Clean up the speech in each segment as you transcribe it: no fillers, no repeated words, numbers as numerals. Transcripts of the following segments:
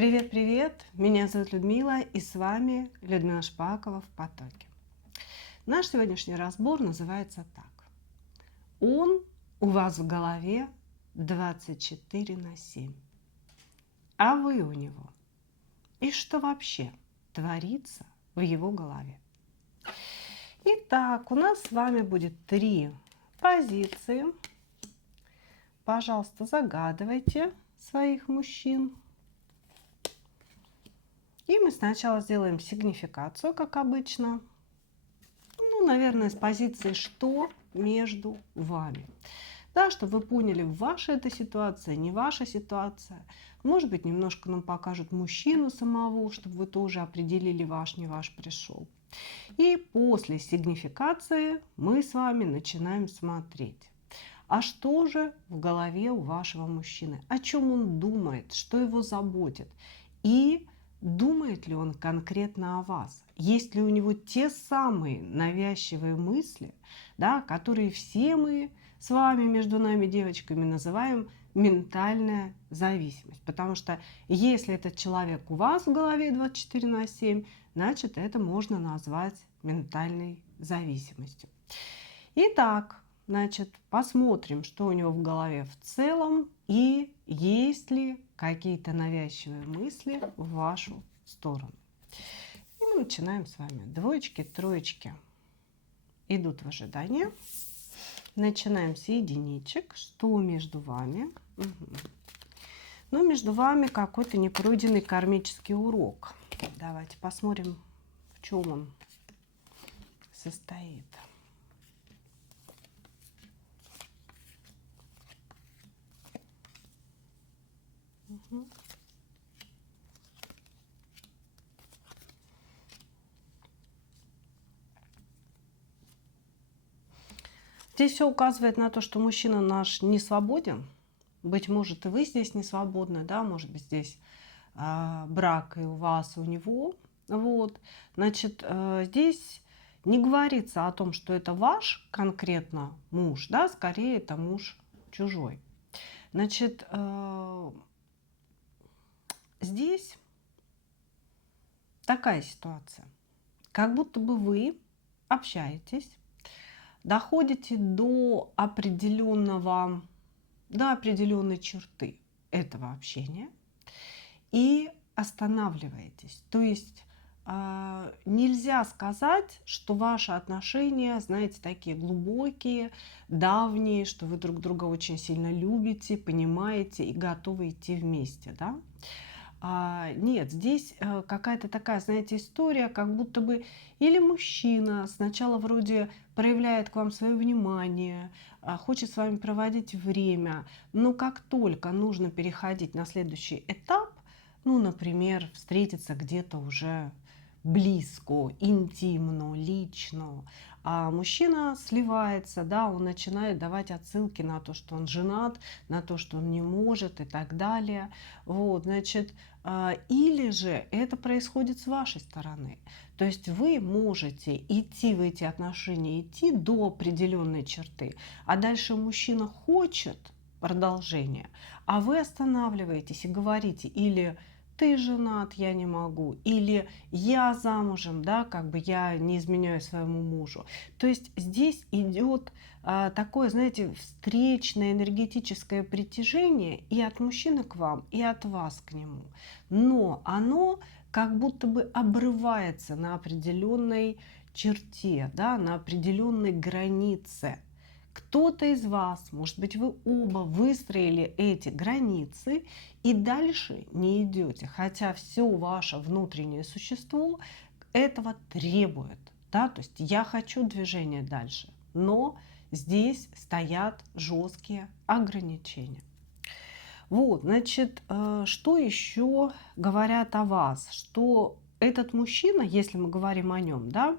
Привет-привет! Меня зовут Людмила, и с вами Людмила Шпакова в потоке. Наш сегодняшний разбор называется так. Он у вас в голове 24/7, а вы у него. И что вообще творится в его голове? Итак, у нас с вами будет 3 позиции. Пожалуйста, загадывайте своих мужчин. И мы сначала сделаем сигнификацию, как обычно. Ну, наверное, с позиции «что между вами». Да, чтобы вы поняли, ваша эта ситуация, не ваша ситуация. Может быть, немножко нам покажут мужчину самого, чтобы вы тоже определили, ваш, не ваш пришел. И после сигнификации мы с вами начинаем смотреть. А что же в голове у вашего мужчины? О чем он думает? Что его заботит? И думает ли он конкретно о вас? Есть ли у него те самые навязчивые мысли, да, которые все мы с вами, между нами девочками, называем ментальная зависимость? Потому что если этот человек у вас в голове 24/7, значит, это можно назвать ментальной зависимостью. Итак, значит, посмотрим, что у него в голове в целом и есть ли какие-то навязчивые мысли в вашу сторону. И мы начинаем с вами. Двоечки, троечки идут в ожидание. Начинаем с единичек. Что между вами? Ну, между вами какой-то непройденный кармический урок. Давайте посмотрим, в чем он состоит. Здесь все указывает на то, что мужчина наш не свободен. Быть может, и вы здесь не свободны, да, может быть, здесь брак и у вас, и у него. Вот. Значит, здесь не говорится о том, что это ваш конкретно муж, да, скорее это муж чужой. Значит, здесь такая ситуация. Как будто бы вы общаетесь, доходите до определенной черты этого общения и останавливаетесь. То есть нельзя сказать, что ваши отношения, знаете, такие глубокие, давние, что вы друг друга очень сильно любите, понимаете и готовы идти вместе, да? Нет, здесь какая-то такая, знаете, история, как будто бы или мужчина сначала вроде проявляет к вам свое внимание, хочет с вами проводить время, но как только нужно переходить на следующий этап, ну, например, встретиться где-то уже близко, интимно, лично, а мужчина сливается, да, он начинает давать отсылки на то, что он женат, на то, что он не может и так далее. Вот, значит, или же это происходит с вашей стороны. То есть вы можете идти в эти отношения, идти до определенной черты, а дальше мужчина хочет продолжения, а вы останавливаетесь и говорите или ты женат, я не могу, или я замужем, да, как бы я не изменяю своему мужу. То есть здесь идет такое, знаете, встречное энергетическое притяжение и от мужчины к вам, и от вас к нему. Но оно как будто бы обрывается на определенной черте, да, на определенной границе. Кто-то из вас, может быть, вы оба выстроили эти границы и дальше не идете, хотя все ваше внутреннее существо этого требует. Да? То есть я хочу движения дальше, но здесь стоят жесткие ограничения. Вот, значит, что еще говорят о вас? Что этот мужчина, если мы говорим о нем, да,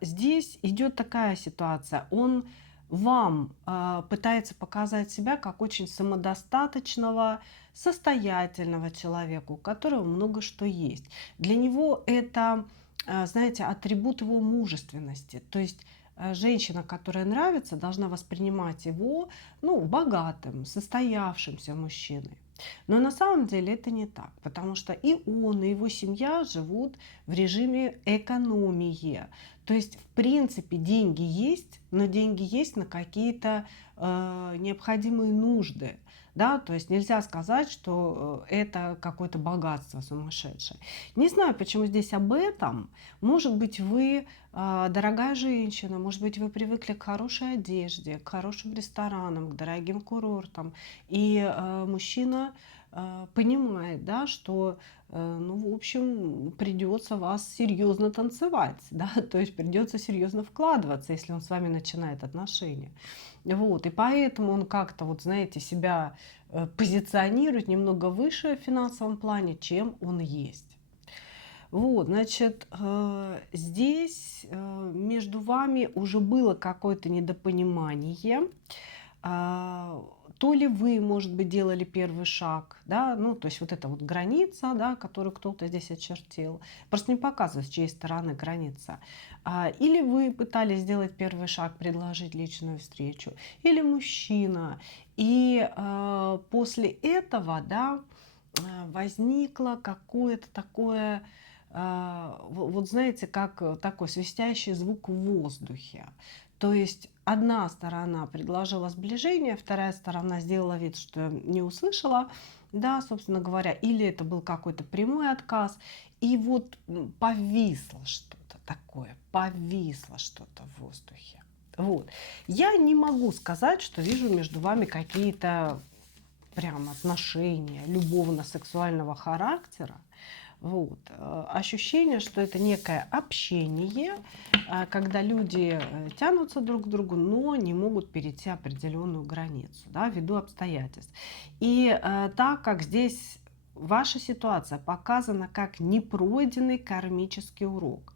здесь идет такая ситуация. Он вам пытается показать себя как очень самодостаточного, состоятельного человека, у которого много что есть. Для него это, знаете, атрибут его мужественности. То есть женщина, которая нравится, должна воспринимать его, ну, богатым, состоявшимся мужчиной. Но на самом деле это не так, потому что и он, и его семья живут в режиме экономии. То есть, в принципе, деньги есть, но деньги есть на какие-то необходимые нужды. Да, то есть нельзя сказать, что это какое-то богатство сумасшедшее. Не знаю, почему здесь об этом. Может быть, вы дорогая женщина, может быть, вы привыкли к хорошей одежде, к хорошим ресторанам, к дорогим курортам. И мужчина понимает, да, что, ну, в общем, придется вас серьезно танцевать, да, то есть придется серьезно вкладываться, если он с вами начинает отношения. Вот, и поэтому он как-то, вот знаете, себя позиционирует немного выше в финансовом плане, чем он есть. Вот, значит, здесь между вами уже было какое-то недопонимание. А, То ли вы, может быть, делали первый шаг, да, ну, то есть вот эта вот граница, да, которую кто-то здесь очертил. Просто не показывает, с чьей стороны граница. Или вы пытались сделать первый шаг, предложить личную встречу, или мужчина. И после этого, да, возникло какое-то такое, вот знаете, как такой свистящий звук в воздухе. То есть одна сторона предложила сближение, вторая сторона сделала вид, что не услышала, да, собственно говоря, или это был какой-то прямой отказ, и вот повисло что-то такое, повисло что-то в воздухе. Вот. Я не могу сказать, что вижу между вами какие-то прям отношения любовно-сексуального характера. Вот. Ощущение, что это некое общение, когда люди тянутся друг к другу, но не могут перейти определенную границу, да, ввиду обстоятельств. И так как здесь ваша ситуация показана как непройденный кармический урок,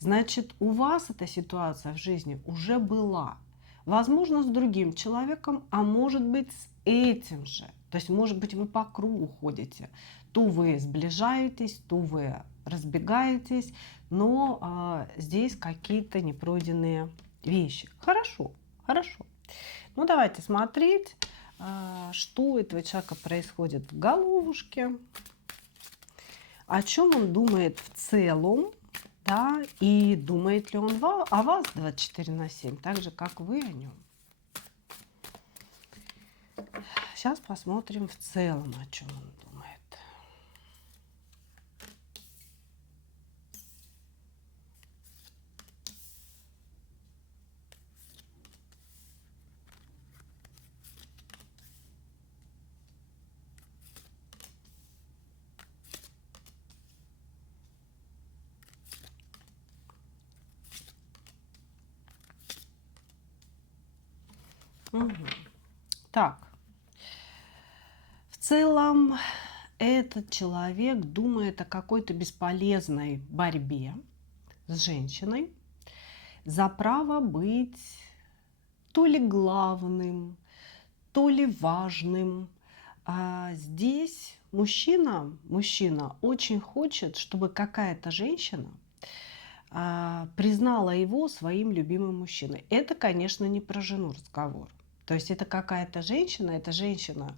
значит, у вас эта ситуация в жизни уже была. Возможно, с другим человеком, а может быть, с этим же. То есть, может быть, вы по кругу ходите. То вы сближаетесь, то вы разбегаетесь, но здесь какие-то непройденные вещи. Хорошо, хорошо. Ну, давайте смотреть, что у этого человека происходит в головушке, о чем он думает в целом, да, и думает ли он о вас 24/7, так же, как вы о нем. Сейчас посмотрим в целом, о чем он думает. Мгм. Так, в целом этот человек думает о какой-то бесполезной борьбе с женщиной за право быть то ли главным, то ли важным. Здесь мужчина очень хочет, чтобы какая-то женщина признала его своим любимым мужчиной. Это, конечно, не про жену разговор. То есть это какая-то женщина, это женщина,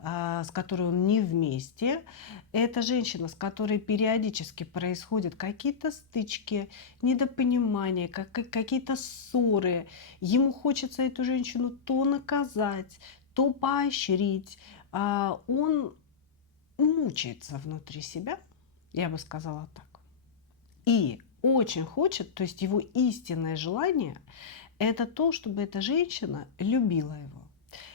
с которой он не вместе, это женщина, с которой периодически происходят какие-то стычки, недопонимания, какие-то ссоры. Ему хочется эту женщину то наказать, то поощрить. Он мучается внутри себя, я бы сказала так. И очень хочет, то есть его истинное желание, это то, чтобы эта женщина любила его.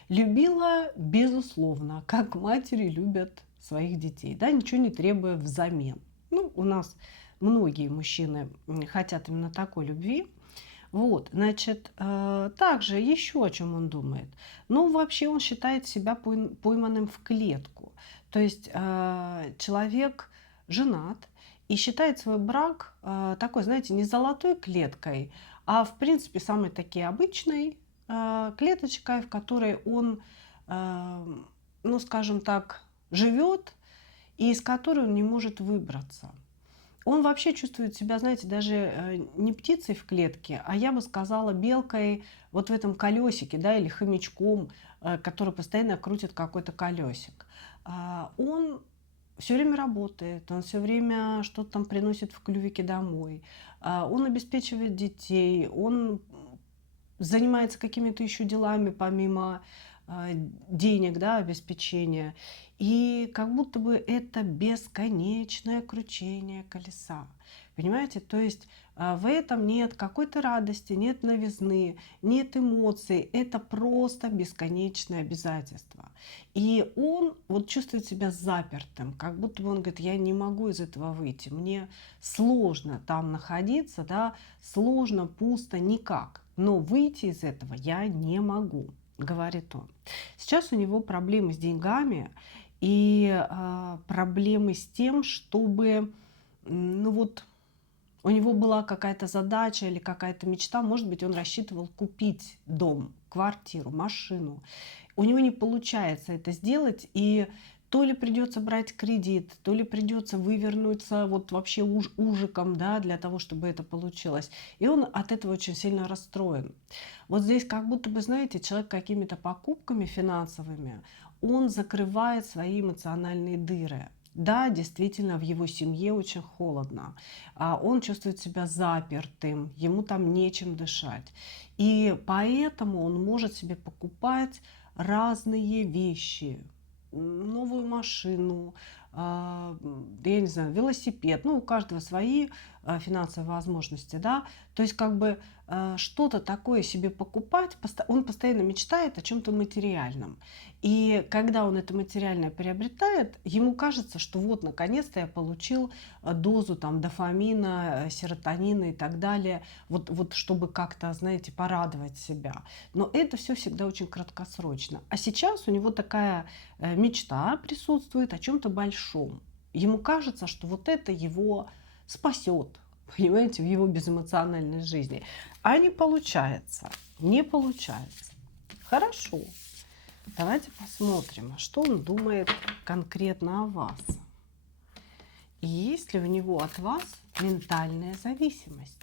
Любила, безусловно, как матери любят своих детей, да, ничего не требуя взамен. Ну, у нас многие мужчины хотят именно такой любви. Вот, значит, также еще о чем он думает. Ну, вообще он считает себя пойманным в клетку. То есть человек женат и считает свой брак такой, знаете, не золотой клеткой, а в принципе самой такие обычной клеточкой, в которой он, ну, скажем так, живет и из которой он не может выбраться. Он вообще чувствует себя, знаете, даже не птицей в клетке, а я бы сказала белкой вот в этом колесике, да, или хомячком, который постоянно крутит какой-то колесик. Он все время работает, он все время что-то там приносит в клювике домой, он обеспечивает детей, он занимается какими-то еще делами помимо денег, да, обеспечения. И как будто бы это бесконечное кручение колеса. Понимаете? То есть в этом нет какой-то радости, нет новизны, нет эмоций. Это просто бесконечное обязательство. И он вот чувствует себя запертым, как будто бы он говорит, я не могу из этого выйти, мне сложно там находиться, да, сложно, пусто, никак. Но выйти из этого я не могу, говорит он. Сейчас у него проблемы с деньгами и проблемы с тем, чтобы, ну вот, у него была какая-то задача или какая-то мечта, может быть, он рассчитывал купить дом, квартиру, машину. У него не получается это сделать, и то ли придется брать кредит, то ли придется вывернуться вот вообще ужиком, да, для того, чтобы это получилось. И он от этого очень сильно расстроен. Вот здесь как будто бы, знаете, человек какими-то покупками финансовыми, он закрывает свои эмоциональные дыры. Да, действительно, в его семье очень холодно. Он чувствует себя запертым, ему там нечем дышать. И поэтому он может себе покупать разные вещи, новую машину, я не знаю, велосипед. Ну, у каждого свои финансовые возможности, да. То есть как бы что-то такое себе покупать, он постоянно мечтает о чем-то материальном. И когда он это материальное приобретает, ему кажется, что вот, наконец-то я получил дозу там дофамина, серотонина и так далее, вот чтобы как-то, знаете, порадовать себя. Но это все всегда очень краткосрочно. А сейчас у него такая мечта присутствует о чем-то большом. Ему кажется, что вот это его спасет, понимаете, в его безэмоциональной жизни. А не получается. Не получается. Хорошо. Давайте посмотрим, что он думает конкретно о вас. И есть ли у него от вас ментальная зависимость?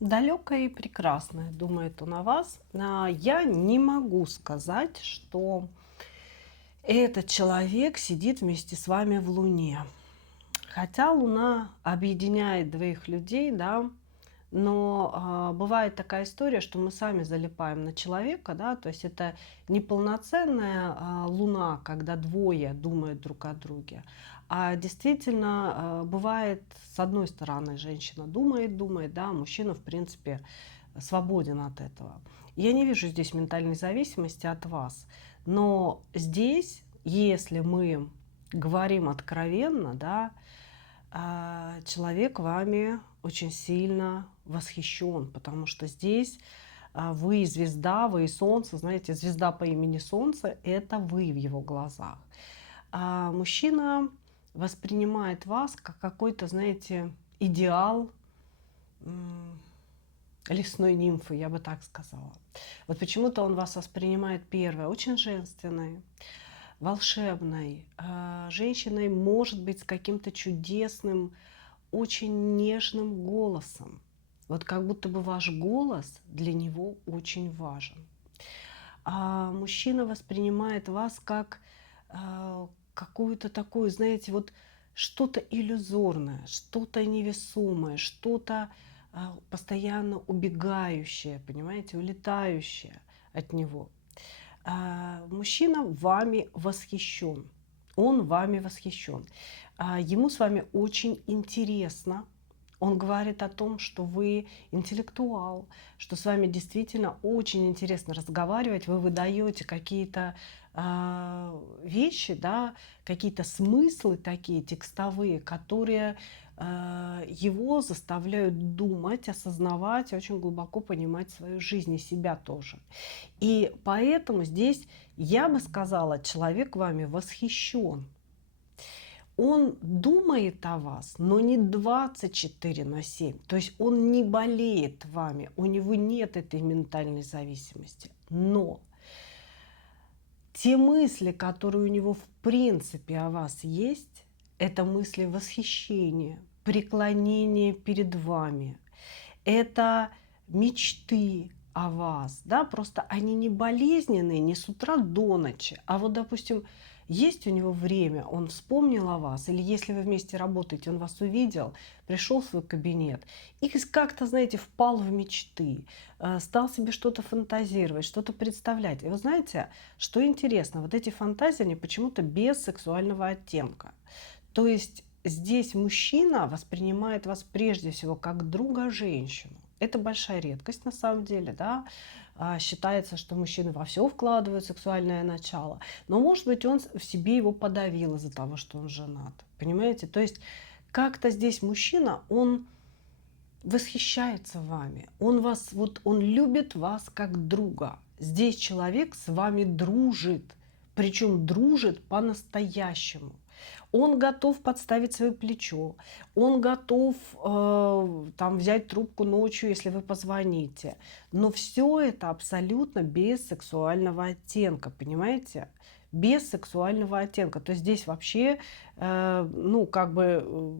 Далекое и прекрасное, думает он о вас. Я не могу сказать, что этот человек сидит вместе с вами в Луне. Хотя Луна объединяет двоих людей, да, но бывает такая история, что мы сами залипаем на человека, да, то есть это неполноценная Луна, когда двое думают друг о друге, а действительно бывает, с одной стороны, женщина думает, да, а мужчина, в принципе, свободен от этого. Я не вижу здесь ментальной зависимости от вас, но здесь, если мы говорим откровенно, да, человек вами очень сильно восхищен, потому что здесь вы звезда, вы и солнце, знаете, звезда по имени Солнце– это вы в его глазах. А мужчина воспринимает вас как какой-то, знаете, идеал лесной нимфы, я бы так сказала. Вот почему-то он вас воспринимает первое, очень женственной, волшебной, женщиной, может быть, с каким-то чудесным, очень нежным голосом. Вот как будто бы ваш голос для него очень важен. А мужчина воспринимает вас как какую-то такую, знаете, вот что-то иллюзорное, что-то невесомое, что-то постоянно убегающее, понимаете, улетающее от него. Мужчина вами восхищен. Он вами восхищен. Ему с вами очень интересно. Он говорит о том, что вы интеллектуал, что с вами действительно очень интересно разговаривать. Вы выдаете какие-то вещи, да, какие-то смыслы такие текстовые, которые его заставляют думать, осознавать, очень глубоко понимать свою жизнь и себя тоже. И поэтому здесь, я бы сказала, человек вами восхищен. Он думает о вас, но не 24/7. То есть он не болеет вами, у него нет этой ментальной зависимости. Но те мысли, которые у него в принципе о вас есть, это мысли восхищения, преклонения перед вами. Это мечты о вас, да, просто они не болезненные, не с утра до ночи, а вот, допустим, есть у него время, он вспомнил о вас, или если вы вместе работаете, он вас увидел, пришел в свой кабинет и как-то, знаете, впал в мечты, стал себе что-то фантазировать, что-то представлять. И вы знаете, что интересно, вот эти фантазии, они почему-то без сексуального оттенка. То есть здесь мужчина воспринимает вас прежде всего как друга-женщину. Это большая редкость на самом деле, да. Считается, что мужчины во все вкладывают сексуальное начало, но, может быть, он в себе его подавил из-за того, что он женат. Понимаете? То есть как-то здесь мужчина, он восхищается вами, он вас, вот он любит вас как друга. Здесь человек с вами дружит, причем дружит по-настоящему. Он готов подставить свое плечо, он готов там взять трубку ночью, если вы позвоните. Но все это абсолютно без сексуального оттенка, понимаете? Без сексуального оттенка. То есть здесь вообще, ну, как бы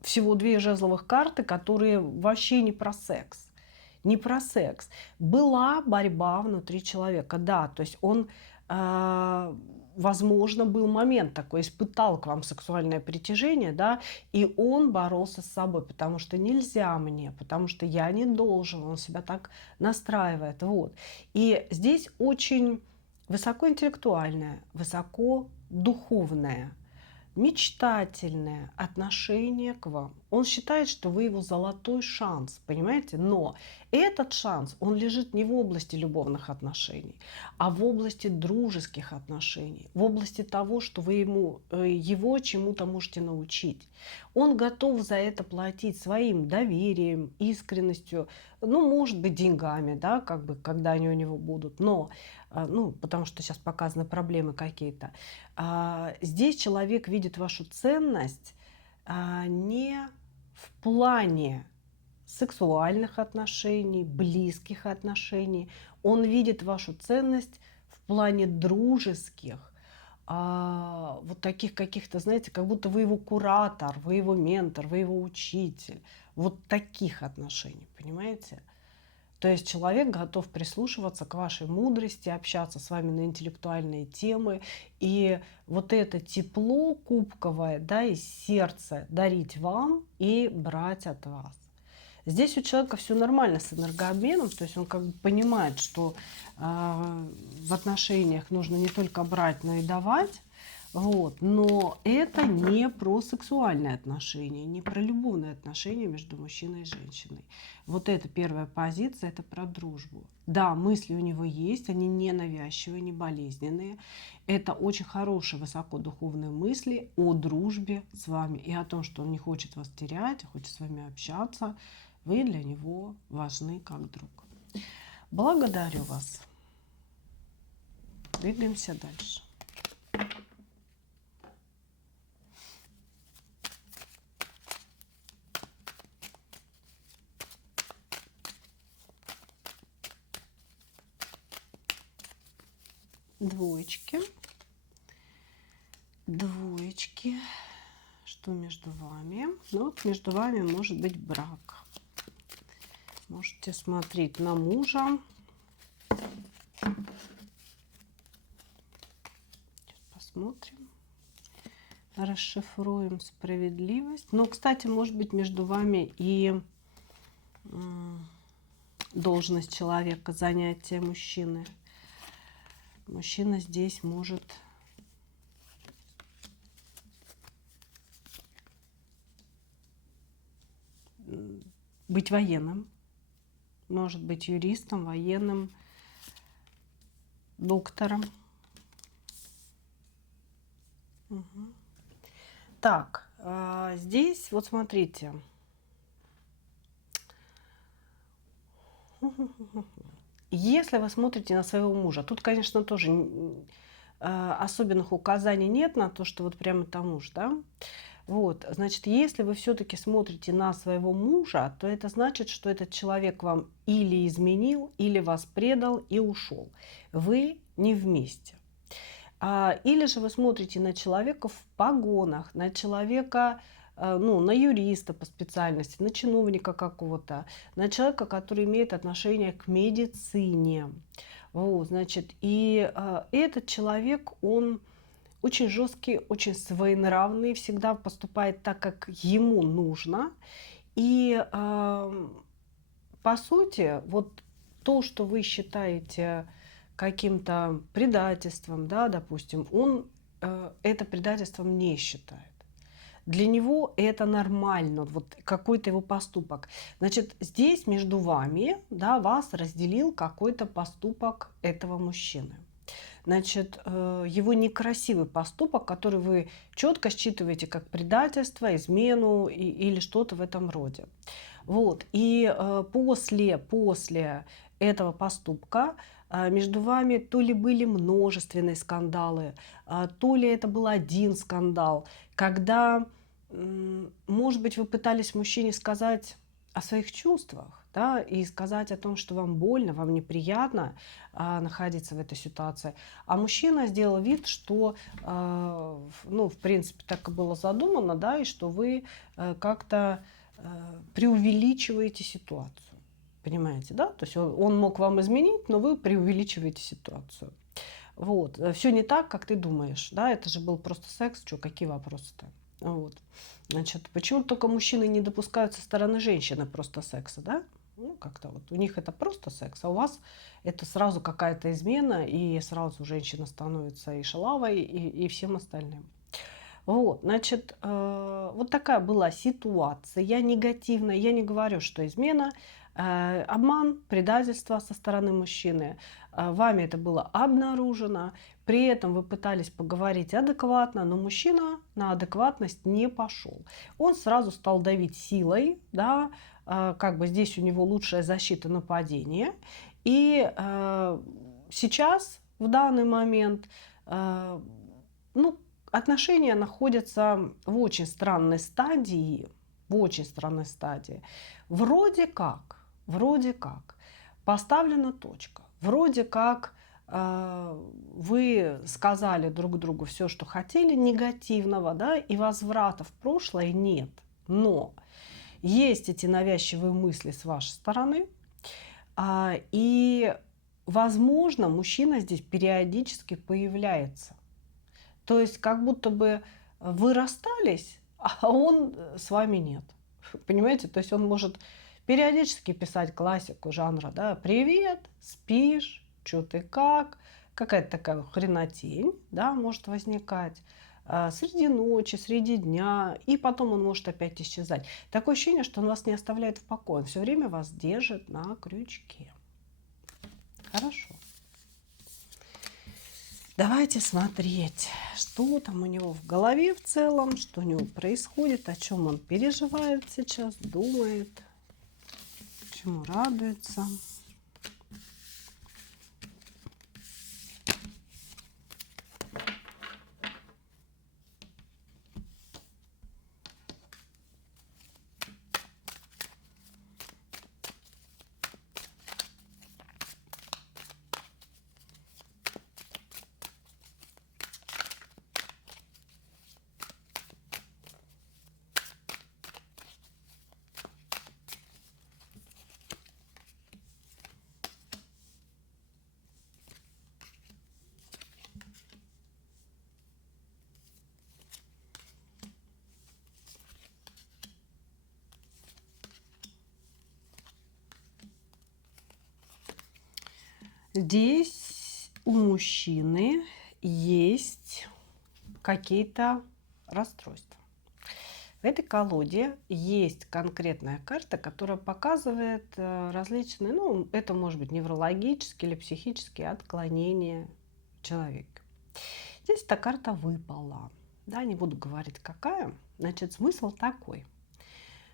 всего две жезловых карты, которые вообще не про секс. Не про секс. Была борьба внутри человека, да, то есть он, возможно, был момент такой, испытал к вам сексуальное притяжение, да, и он боролся с собой, потому что нельзя мне, потому что я не должен, он себя так настраивает, вот. И здесь очень высокоинтеллектуальное, высокодуховное, мечтательное отношение к вам. Он считает, что вы его золотой шанс, понимаете? Но этот шанс, он лежит не в области любовных отношений, а в области дружеских отношений, в области того, что вы его чему-то можете научить. Он готов за это платить своим доверием, искренностью, ну, может быть, деньгами, да, как бы, когда они у него будут, но, ну, потому что сейчас показаны проблемы какие-то. Здесь человек видит вашу ценность не в плане сексуальных отношений, близких отношений. Он видит вашу ценность в плане дружеских, вот таких каких-то, знаете, как будто вы его куратор, вы его ментор, вы его учитель. Вот таких отношений, понимаете? То есть человек готов прислушиваться к вашей мудрости, общаться с вами на интеллектуальные темы. И вот это тепло кубковое, да, из сердца дарить вам и брать от вас. Здесь у человека все нормально с энергообменом, то есть он как бы понимает, что в отношениях нужно не только брать, но и давать. Вот. Но это не про сексуальные отношения, не про любовные отношения между мужчиной и женщиной. Вот это первая позиция, это про дружбу. Да, мысли у него есть, они не навязчивые, не болезненные. Это очень хорошие, высокодуховные мысли о дружбе с вами и о том, что он не хочет вас терять, а хочет с вами общаться. Вы для него важны как друг. Благодарю вас. Двигаемся дальше. Двоечки. Двоечки. Что между вами? Ну, вот между вами может быть брак. Можете смотреть на мужа. Сейчас посмотрим. Расшифруем справедливость. Но, кстати, может быть между вами и должность человека, занятие мужчины. Мужчина здесь может быть военным, может быть юристом, военным, доктором. Так, здесь вот смотрите. Если вы смотрите на своего мужа, тут, конечно, тоже особенных указаний нет на то, что вот прямо это муж, да. Вот, значит, если вы все-таки смотрите на своего мужа, то это значит, что этот человек вам или изменил, или вас предал и ушел. Вы не вместе. Или же вы смотрите на человека в погонах, на человека, ну, на юриста по специальности, на чиновника какого-то, на человека, который имеет отношение к медицине. Вот, значит, и этот человек, он очень жесткий, очень своенравный, всегда поступает так, как ему нужно. И по сути, вот то, что вы считаете каким-то предательством, да, допустим, он это предательством не считает. Для него это нормально, вот какой-то его поступок. Значит, здесь между вами, да, вас разделил какой-то поступок этого мужчины. Значит, его некрасивый поступок, который вы четко считываете как предательство, измену или что-то в этом роде. Вот. И после этого поступка между вами то ли были множественные скандалы, то ли это был один скандал, когда, может быть, вы пытались мужчине сказать о своих чувствах, да, и сказать о том, что вам больно, вам неприятно находиться в этой ситуации. А мужчина сделал вид, что, ну, в принципе, так и было задумано, да, и что вы как-то преувеличиваете ситуацию. Понимаете, да? То есть он мог вам изменить, но вы преувеличиваете ситуацию. Вот. Все не так, как ты думаешь. Да? Это же был просто секс. Что, какие вопросы-то? Вот. Значит, почему только мужчины не допускают со стороны женщины просто секса, да? Ну, как-то вот у них это просто секс, а у вас это сразу какая-то измена, и сразу женщина становится и шалавой, и всем остальным. Вот, значит, вот такая была ситуация негативная. Я не говорю, что измена, обман, предательство со стороны мужчины. Вами это было обнаружено. При этом вы пытались поговорить адекватно, но мужчина на адекватность не пошел. Он сразу стал давить силой, да, как бы здесь у него лучшая защита нападения. И сейчас, в данный момент, ну, отношения находятся в очень странной стадии, в очень странной стадии. Вроде как поставлена точка, вроде как вы сказали друг другу все, что хотели негативного, да, и возврата в прошлое нет. Но есть эти навязчивые мысли с вашей стороны, и, возможно, мужчина здесь периодически появляется. То есть как будто бы вы расстались, а он с вами нет. Понимаете? То есть он может периодически писать классику жанра, да, «Привет, спишь, чё ты как?» Какая-то такая хренотень, да, может возникать среди ночи, среди дня, и потом он может опять исчезать. Такое ощущение, что он вас не оставляет в покое, он все время вас держит на крючке. Хорошо. Давайте смотреть, что там у него в голове в целом, что у него происходит, о чем он переживает сейчас, думает, чему радуется. Здесь у мужчины есть какие-то расстройства. В этой колоде есть конкретная карта, которая показывает различные, ну, это может быть неврологические или психические отклонения человека. Здесь эта карта выпала. да, не буду говорить какая. Значит, смысл такой,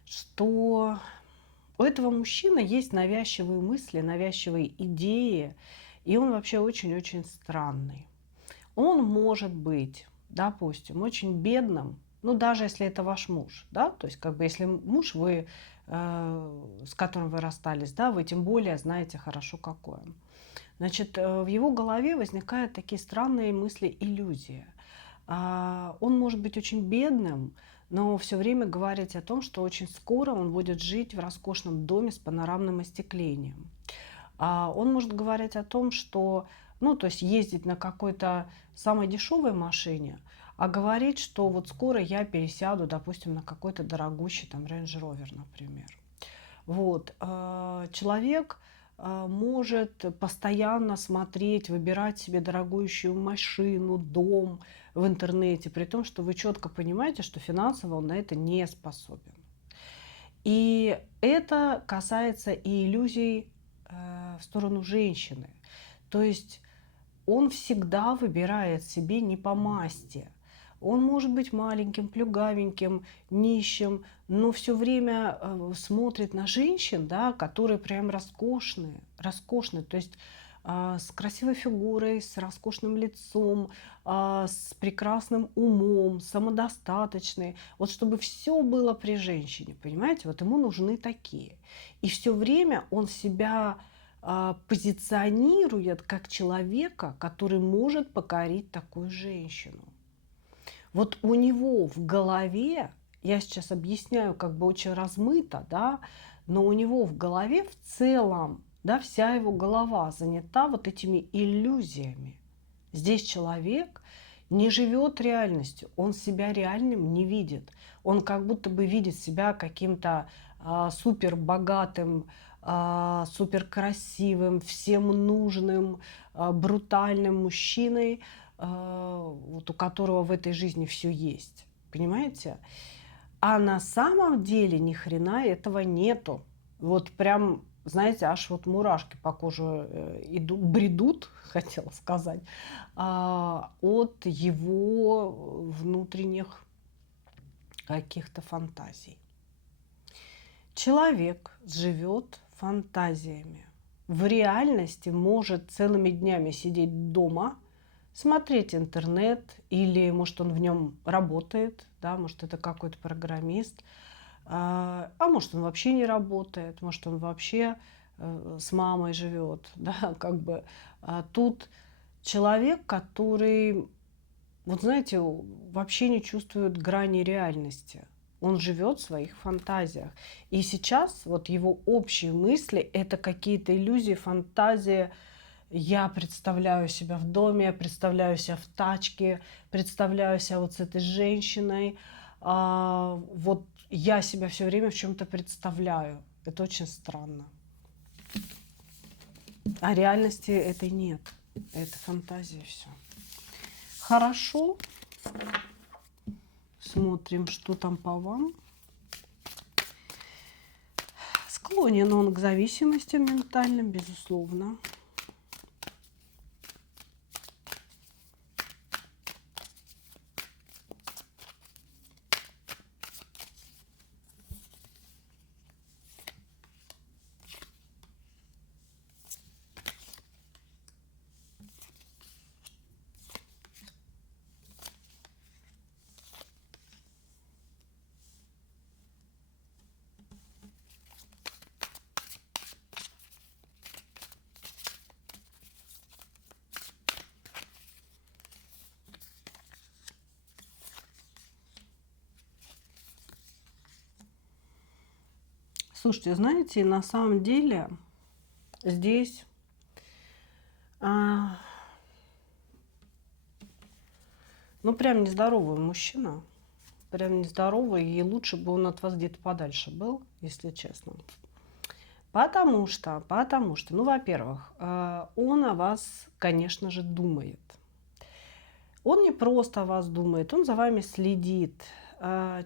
что у этого мужчины есть навязчивые мысли, навязчивые идеи, и он вообще очень-очень странный. Он может быть, допустим, очень бедным, ну, даже если это ваш муж, да, то есть, как бы, если муж вы, с которым вы расстались, да, вы тем более знаете хорошо, какой он. Значит, в его голове возникают такие странные мысли, иллюзии. Он может быть очень бедным, но все время говорить о том, что очень скоро он будет жить в роскошном доме с панорамным остеклением. Он может говорить о том, что, ну, то есть ездить на какой-то самой дешевой машине, а говорить, что вот скоро я пересяду, допустим, на какой-то дорогущий там Range Rover, например. Вот. Человек может постоянно смотреть, выбирать себе дорогущую машину, дом в интернете, при том, что вы четко понимаете, что финансово он на это не способен. И это касается и иллюзий в сторону женщины. То есть он всегда выбирает себе не по масти. Он может быть маленьким, плюгавеньким, нищим, но все время смотрит на женщин, да, которые прям роскошные, роскошные. То есть с красивой фигурой, с роскошным лицом, с прекрасным умом, самодостаточные. Вот чтобы все было при женщине, понимаете? Вот ему нужны такие. И все время он себя позиционирует как человека, который может покорить такую женщину. Вот у него в голове, я сейчас объясняю как бы очень размыто, да, но у него в голове в целом, да, вся его голова занята вот этими иллюзиями. Здесь человек не живет реальностью, он себя реальным не видит. Он как будто бы видит себя каким-то супер богатым, супер красивым, всем нужным, брутальным мужчиной, вот у которого в этой жизни все есть. Понимаете? А на самом деле ни хрена этого нету. Вот прям, знаете, аж вот мурашки по коже идут, бредут, хотела сказать, от его внутренних каких-то фантазий. Человек живет фантазиями. В реальности может целыми днями сидеть дома, смотреть интернет, или, может, он в нем работает, да, может, это какой-то программист, может, он вообще не работает, может, он вообще с мамой живет, да, как бы. Тут человек, который, вот знаете, вообще не чувствует грани реальности. Он живет в своих фантазиях. И сейчас вот его общие мысли — это какие-то иллюзии, фантазии. Я представляю себя в доме, я представляю себя в тачке, представляю себя вот с этой женщиной. Вот я себя все время в чем-то представляю. Это очень странно. А реальности этой нет. Это фантазия все. Хорошо. Смотрим, что там по вам. Склонен он к зависимостям ментальным, безусловно. Слушайте, знаете, на самом деле здесь а, ну прям нездоровый мужчина. Прям нездоровый, и лучше бы он от вас где-то подальше был, если честно. Потому что, ну, во-первых, он о вас, конечно же, думает. Он не просто о вас думает, он за вами следит.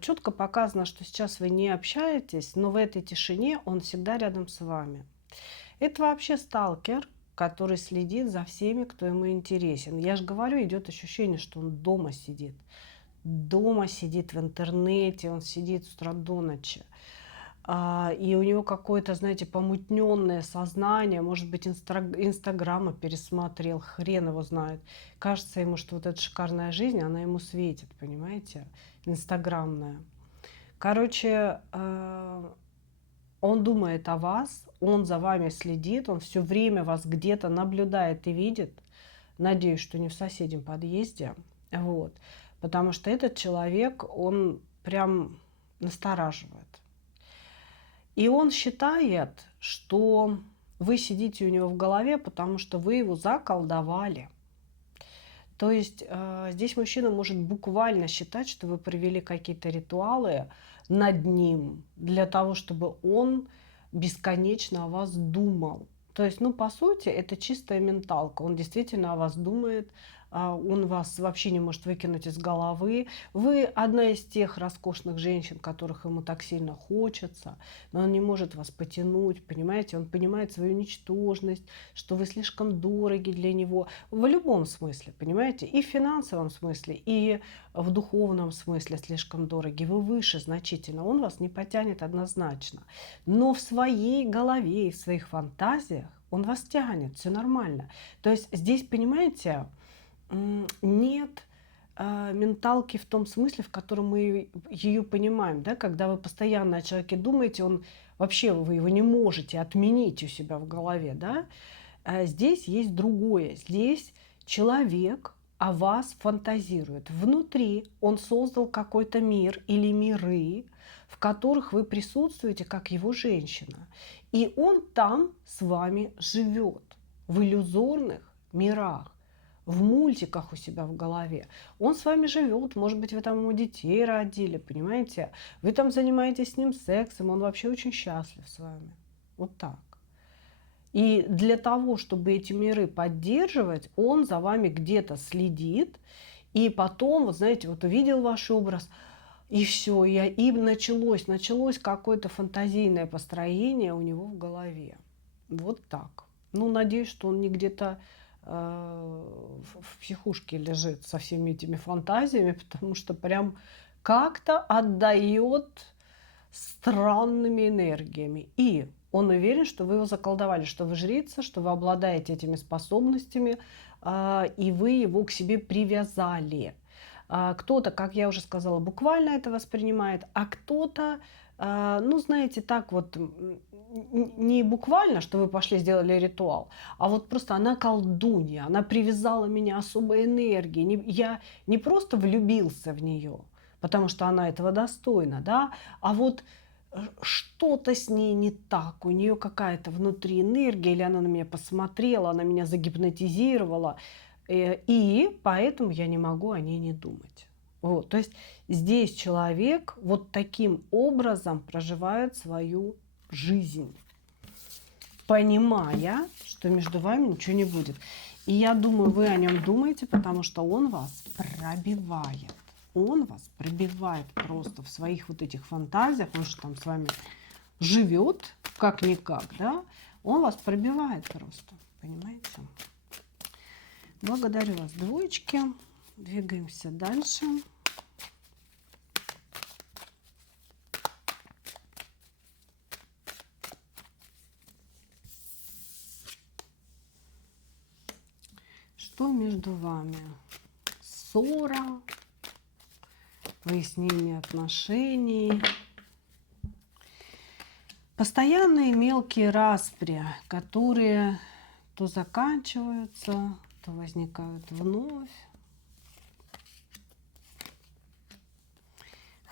Четко показано, что сейчас вы не общаетесь, но в этой тишине он всегда рядом с вами. Это вообще сталкер, который следит за всеми, кто ему интересен. Я же говорю, идет ощущение, что он дома сидит. дома сидит в интернете, он сидит с утра до ночи. И у него какое-то, знаете, помутненное сознание, может быть, Инстаграма пересмотрел, хрен его знает. Кажется ему, что вот эта шикарная жизнь, она ему светит, понимаете, инстаграмная. Короче, он думает о вас, он за вами следит, он все время вас где-то наблюдает и видит. Надеюсь, что не в соседнем подъезде. Вот. Потому что этот человек, он прям настораживает. И он считает, что вы сидите у него в голове, потому что вы его заколдовали. То есть здесь мужчина может буквально считать, что вы провели какие-то ритуалы над ним для того, чтобы он бесконечно о вас думал. То есть, ну, по сути, это чистая менталка. Он действительно о вас думает, он вас вообще не может выкинуть из головы. Вы одна из тех роскошных женщин, которых ему так сильно хочется, но он не может вас потянуть, понимаете? Он понимает свою ничтожность, что вы слишком дороги для него. В любом смысле, понимаете? И в финансовом смысле, и в духовном смысле слишком дороги. Вы выше значительно, он вас не потянет однозначно. Но в своей голове и в своих фантазиях он вас тянет, все нормально. То есть здесь, понимаете, нет менталки в том смысле, в котором мы ее понимаем, да, когда вы постоянно о человеке думаете, он вообще вы его не можете отменить у себя в голове, да. Здесь есть другое. Здесь человек о вас фантазирует. Внутри он создал какой-то мир или миры, в которых вы присутствуете как его женщина. И он там с вами живет в иллюзорных мирах, в мультиках у себя в голове. Он с вами живет, может быть, вы там ему детей родили, понимаете? Вы там занимаетесь с ним сексом, он вообще очень счастлив с вами. Вот так. И для того, чтобы эти миры поддерживать, он за вами где-то следит, и потом, вот знаете, вот увидел ваш образ, и все, и началось какое-то фантазийное построение у него в голове. Вот так. Ну, надеюсь, что он не где-то в психушке лежит со всеми этими фантазиями, потому что прям как-то отдает странными энергиями. И он уверен, что вы его заколдовали, что вы жрица, что вы обладаете этими способностями, и вы его к себе привязали. Кто-то, как я уже сказала, буквально это воспринимает, а кто-то, ну, знаете, так вот, не буквально, что вы пошли сделали ритуал, а вот просто она колдунья, она привязала меня особой энергией. Я не просто влюбился в нее, потому что она этого достойна, да, а вот что-то с ней не так, у нее какая-то внутри энергия, или она на меня посмотрела, она меня загипнотизировала, и поэтому я не могу о ней не думать. Вот, то есть здесь человек вот таким образом проживает свою жизнь, понимая, что между вами ничего не будет. И я думаю, вы о нем думаете, потому что он вас пробивает. Он вас пробивает просто в своих вот этих фантазиях, он же там с вами живет как-никак, да? Он вас пробивает просто, понимаете? Благодарю вас, двоечки. Двигаемся дальше. Что между вами? Ссора, выяснение отношений, постоянные мелкие распри, которые то заканчиваются, то возникают вновь.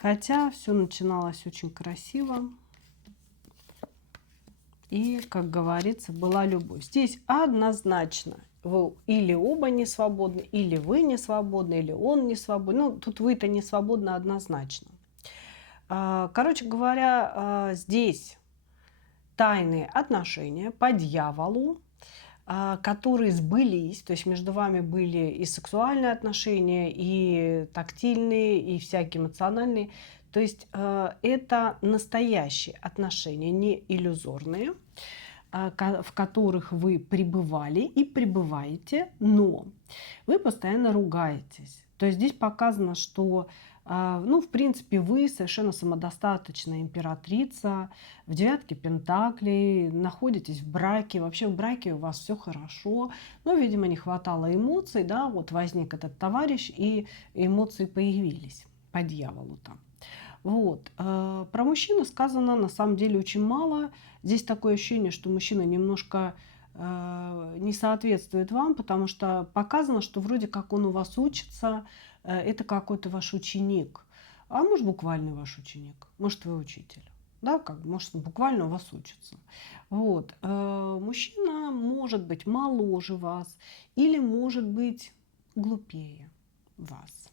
Хотя все начиналось очень красиво. И, как говорится, была любовь. Здесь однозначно вы или оба не свободны, или вы не свободны, или он не свободен. Ну, тут вы-то не свободны однозначно. Короче говоря, здесь тайные отношения по дьяволу, которые сбылись, то есть между вами были и сексуальные отношения, и тактильные, и всякие эмоциональные. То есть это настоящие отношения, не иллюзорные. в которых вы пребывали и пребываете, но вы постоянно ругаетесь. То есть здесь показано, что, ну, в принципе, вы совершенно самодостаточная императрица в девятке пентаклей, находитесь в браке, вообще в браке у вас все хорошо, но, видимо, не хватало эмоций, да, вот возник этот товарищ, и эмоции появились по дьяволу там. Вот. Про мужчину сказано на самом деле очень мало. Здесь такое ощущение, что мужчина немножко не соответствует вам, потому что показано, что вроде как он у вас учится, это какой-то ваш ученик. А может, буквально ваш ученик, может, вы учитель. Да, как, может, он буквально у вас учится. Вот. Мужчина может быть моложе вас или может быть глупее вас.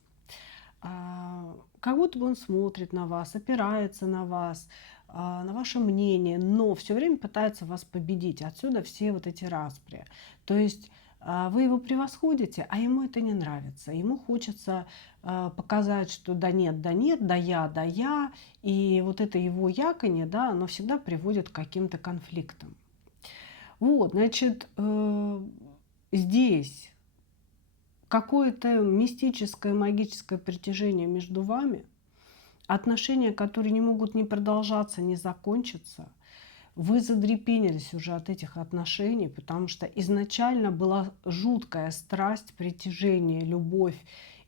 Как будто бы он смотрит на вас, опирается на вас, на ваше мнение, но все время пытается вас победить. Отсюда все вот эти распри. То есть вы его превосходите, а ему это не нравится. Ему хочется показать, что да нет, да нет, да я. И вот это его яконье, да, оно всегда приводит к каким-то конфликтам. Вот, значит, здесь какое-то мистическое, магическое притяжение между вами, отношения, которые не могут ни продолжаться, ни закончиться. Вы задрепенились уже от этих отношений, потому что изначально была жуткая страсть, притяжение, любовь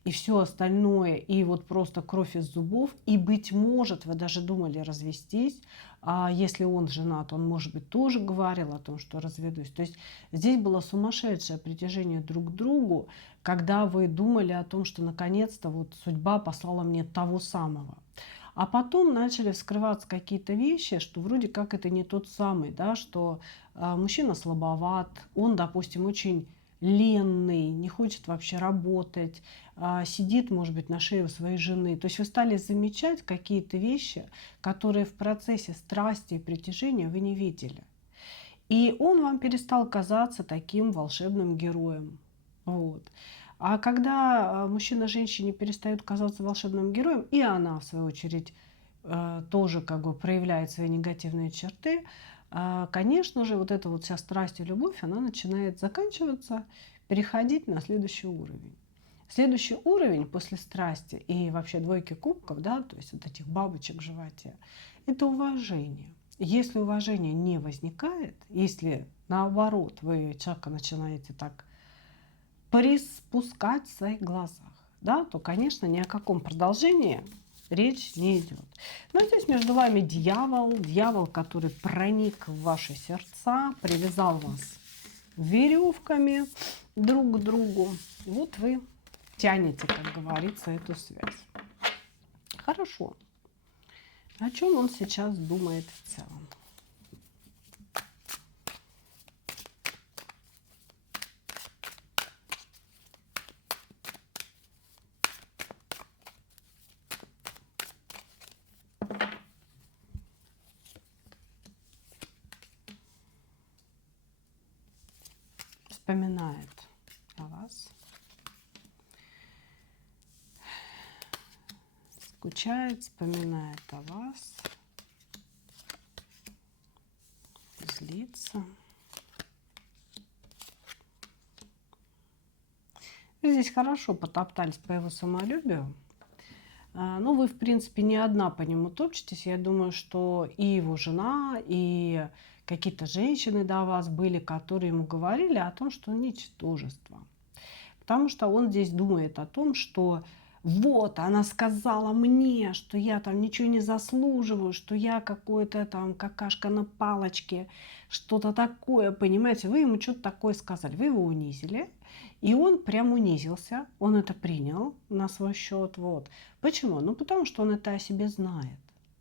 и все остальное, и вот просто кровь из зубов. И, быть может, вы даже думали развестись. А если он женат, он, может быть, тоже говорил о том, что разведусь. То есть здесь было сумасшедшее притяжение друг к другу, когда вы думали о том, что наконец-то вот судьба послала мне того самого. А потом начали вскрываться какие-то вещи, что вроде как это не тот самый, да, что мужчина слабоват, он, допустим, очень ленный, не хочет вообще работать, сидит, может быть, на шее у своей жены. То есть вы стали замечать какие-то вещи, которые в процессе страсти и притяжения вы не видели. И он вам перестал казаться таким волшебным героем. Вот. А когда мужчина женщине перестает казаться волшебным героем, и она, в свою очередь, тоже как бы проявляет свои негативные черты, конечно же, вот эта вот вся страсть и любовь, она начинает заканчиваться, переходить на следующий уровень. Следующий уровень после страсти и вообще двойки кубков, да, то есть вот этих бабочек в животе, это уважение. Если уважение не возникает, если наоборот вы человека начинаете так приспускать в своих глазах, да, то, конечно, ни о каком продолжении речь не идет. Но здесь между вами дьявол, который проник в ваши сердца, привязал вас веревками друг к другу. Вот вы тянете, как говорится, эту связь. Хорошо. О чем он сейчас думает в целом? Вспоминает о вас, скучает, вспоминает о вас, злится. Вы здесь хорошо потоптались по его самолюбию. Ну, вы, в принципе, не одна по нему топчетесь. Я думаю, что и его жена, и какие-то женщины до вас были, которые ему говорили о том, что он ничтожество. Потому что он здесь думает о том, что вот, она сказала мне, что я там ничего не заслуживаю, что я какой-то там какашка на палочке, что-то такое, понимаете? Вы ему что-то такое сказали, вы его унизили, и он прям унизился, он это принял на свой счет. Вот. Почему? Ну, потому что он это о себе знает.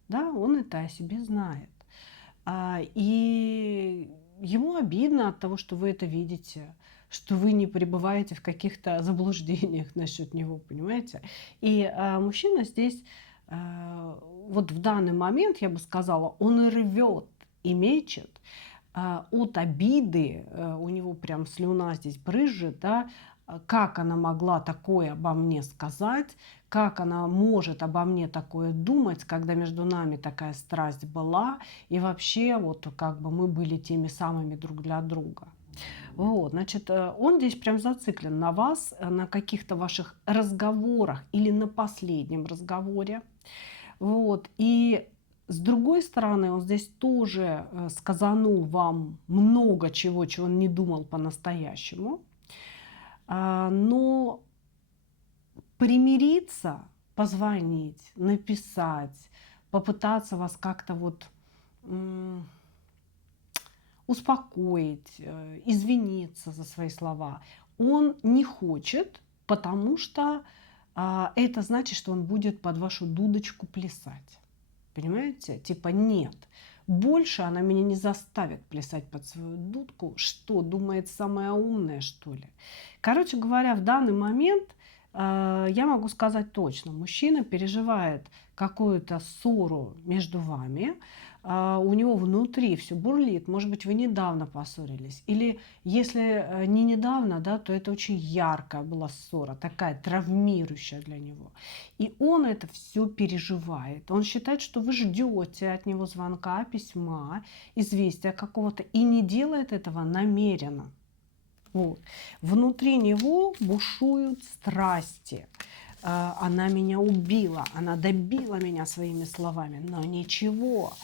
Да, он это о себе знает. И ему обидно от того, что вы это видите, что вы не пребываете в каких-то заблуждениях насчет него, понимаете? И мужчина здесь, вот в данный момент, я бы сказала, он рвет и мечет от обиды, у него прям слюна здесь брызжет, да, как она могла такое обо мне сказать, как она может обо мне такое думать, когда между нами такая страсть была, и вообще вот как бы мы были теми самыми друг для друга. Вот, значит, он здесь прям зациклен на вас, на каких-то ваших разговорах или на последнем разговоре. Вот, и с другой стороны, он здесь тоже сказанул вам много чего, чего он не думал по-настоящему. Но примириться, позвонить, написать, попытаться вас как-то вот м, успокоить, извиниться за свои слова, он не хочет, потому что это значит, что он будет под вашу дудочку плясать. Понимаете? Типа нет. Больше она меня не заставит плясать под свою дудку. Что, думает самая умная, что ли? Короче говоря, в данный момент я могу сказать точно, мужчина переживает какую-то ссору между вами, у него внутри все бурлит, может быть, вы недавно поссорились, или если не недавно, да, то это очень яркая была ссора, такая травмирующая для него. И он это все переживает. Он считает, что вы ждете от него звонка, письма, известия какого-то, и не делает этого намеренно. Вот. Внутри него бушуют страсти. Она меня убила, она добила меня своими словами, но ничего,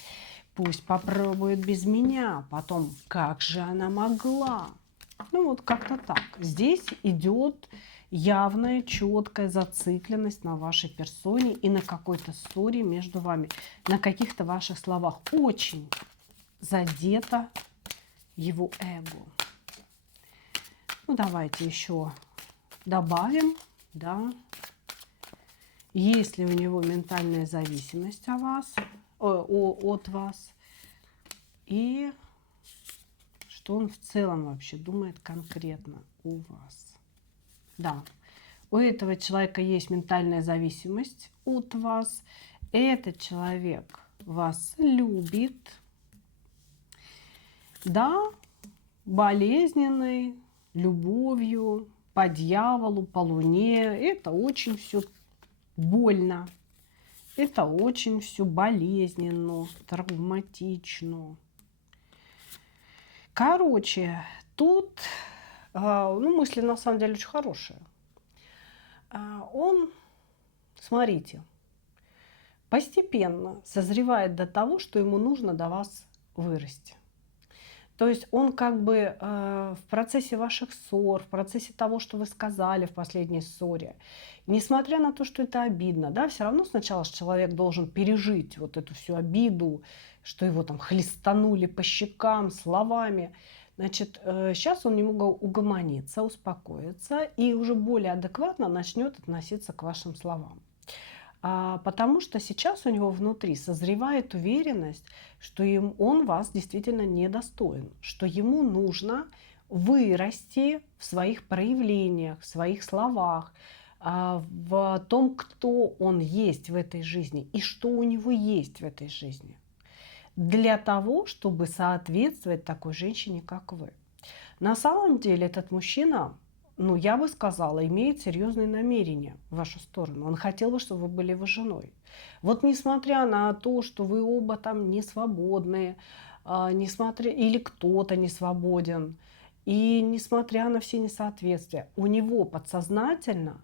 пусть попробует без меня. Потом, как же она могла? Ну вот как-то так. Здесь идет явная, четкая зацикленность на вашей персоне и на какой-то ссоре между вами, на каких-то ваших словах. Очень задето его эго. Ну, давайте еще добавим, да, есть ли у него ментальная зависимость от вас, и что он в целом вообще думает конкретно у вас. Да, у этого человека есть ментальная зависимость от вас. Этот человек вас любит. Да, болезненный, любовью, по дьяволу, по луне. Это очень все больно. Это очень все болезненно, травматично. Короче, тут ну, мысли на самом деле очень хорошие. Он, смотрите, постепенно созревает до того, что ему нужно до вас вырасти. То есть он как бы в процессе ваших ссор, в процессе того, что вы сказали в последней ссоре, несмотря на то, что это обидно, да, все равно сначала человек должен пережить вот эту всю обиду, что его там хлестанули по щекам словами. Значит, сейчас он немного угомонится, успокоится и уже более адекватно начнет относиться к вашим словам. Потому что сейчас у него внутри созревает уверенность, что он вас действительно недостоин, что ему нужно вырасти в своих проявлениях, в своих словах, в том, кто он есть в этой жизни и что у него есть в этой жизни, для того, чтобы соответствовать такой женщине, как вы. На самом деле этот мужчина, ну, я бы сказала, имеет серьезные намерения в вашу сторону. Он хотел бы, чтобы вы были его женой. Вот несмотря на то, что вы оба там не свободные, или кто-то не свободен, и несмотря на все несоответствия, у него подсознательно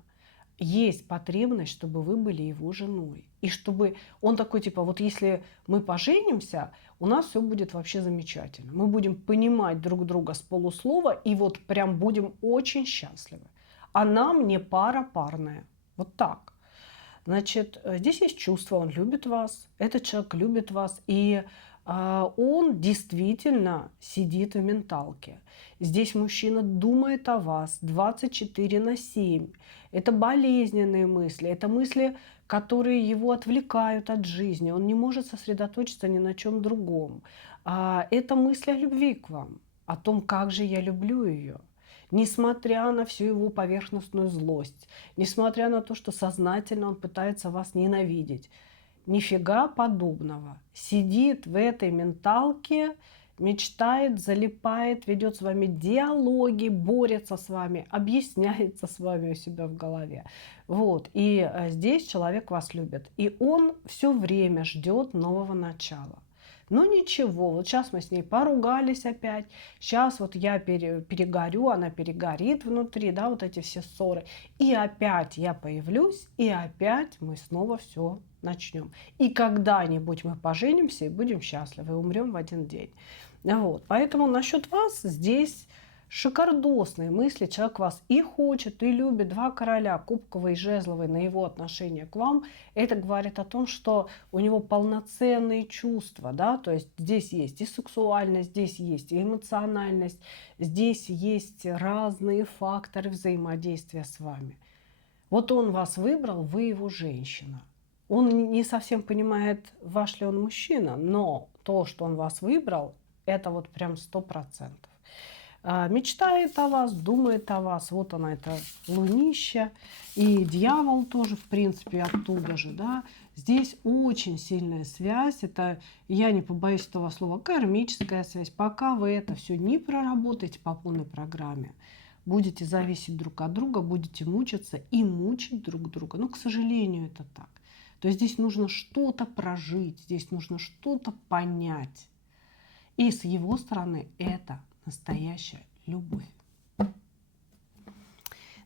есть потребность, чтобы вы были его женой. И чтобы он такой, типа, вот если мы поженимся, у нас все будет вообще замечательно. Мы будем понимать друг друга с полуслова и вот прям будем очень счастливы. Она мне пара парная. Вот так. Значит, здесь есть чувство, он любит вас, этот человек любит вас, и он действительно сидит в менталке. Здесь мужчина думает о вас 24/7. Это болезненные мысли, это мысли, которые его отвлекают от жизни. Он не может сосредоточиться ни на чем другом. Это мысли о любви к вам, о том, как же я люблю ее. Несмотря на всю его поверхностную злость, несмотря на то, что сознательно он пытается вас ненавидеть. Нифига подобного. Сидит в этой менталке мечтает, залипает, ведет с вами диалоги, борется с вами, объясняется с вами у себя в голове. Вот. И здесь человек вас любит. И он все время ждет нового начала. Но ничего, вот сейчас мы с ней поругались опять, сейчас вот я перегорю, она перегорит внутри, да, вот эти все ссоры. И опять я появлюсь, и опять мы снова все начнем. И когда-нибудь мы поженимся и будем счастливы, и умрем в один день. Вот. Поэтому насчет вас здесь шикардосные мысли. Человек вас и хочет, и любит. Два короля, кубковый и жезловый, на его отношение к вам. Это говорит о том, что у него полноценные чувства. Да? То есть здесь есть и сексуальность, здесь есть и эмоциональность, здесь есть разные факторы взаимодействия с вами. Вот он вас выбрал, вы его женщина. Он не совсем понимает, ваш ли он мужчина, но то, что он вас выбрал, это вот прям 100%. Мечтает о вас, думает о вас. Вот она, это лунища. И дьявол тоже, в принципе, оттуда же, да. Здесь очень сильная связь. Это, я не побоюсь этого слова, кармическая связь. Пока вы это все не проработаете по полной программе, будете зависеть друг от друга, будете мучиться и мучить друг друга. Но, к сожалению, это так. То есть здесь нужно что-то прожить, здесь нужно что-то понять. И с его стороны это настоящая любовь.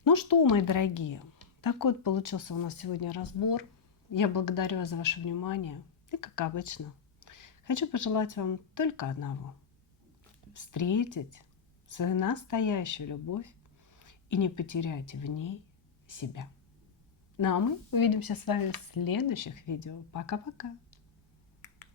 Ну что, мои дорогие, такой вот получился у нас сегодня разбор. Я благодарю вас за ваше внимание. И, как обычно, хочу пожелать вам только одного. Встретить свою настоящую любовь и не потерять в ней себя. Ну а мы увидимся с вами в следующих видео. Пока-пока.